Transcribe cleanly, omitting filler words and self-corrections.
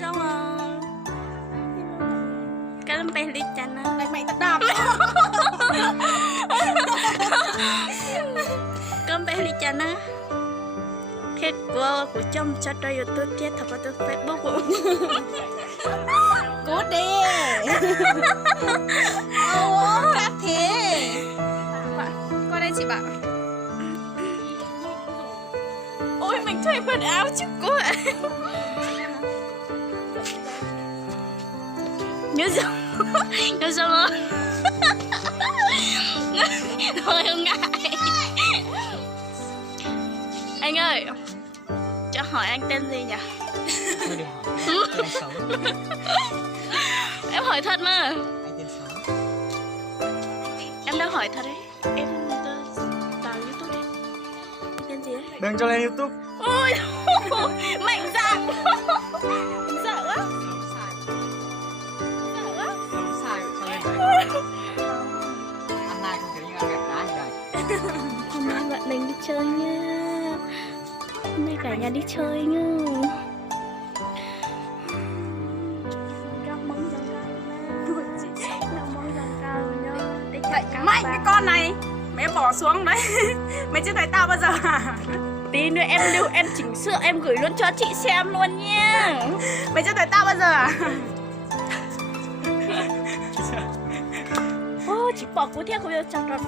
xong rồi. Cái lâm bè đi chăn á. Mày tao đạp. Cái bè đi chăn á. Kết của trong chat ra YouTube chết thật vào Facebook của. Cố đi. Ồ, khác thế. Qua đây chị bảo. Ôi mình thay quần áo chứ cô ạ. Nhớ sao? Nhớ sao không? Thôi không ngại. Anh ơi, cho hỏi anh tên gì nhỉ? Thôi đừng hỏi. Tên xấu. Em hỏi thật mà. Anh tên xấu. Em đang hỏi thật đấy. Em vào YouTube đi. Tên gì đấy? Đừng cho lên YouTube. Ôi mạnh dạn. Sợ quá. Sợ quá. Xấu sai cho lên đấy. Ăn nay không thấy ăn gạch đá gì đây. Hôm nay bạn mình đi chơi nha. Hôm nay cả nhà đi chơi nha. Mày cái con này. Mày bỏ xuống đấy. Mày chưa thấy tao bao giờ à? Tí nữa em lưu em chỉnh sửa em gửi luôn cho chị xem luôn nha. Mày chưa thấy tao bao giờ à? Ô chị bỏ cú theo không biết chẳng đâu.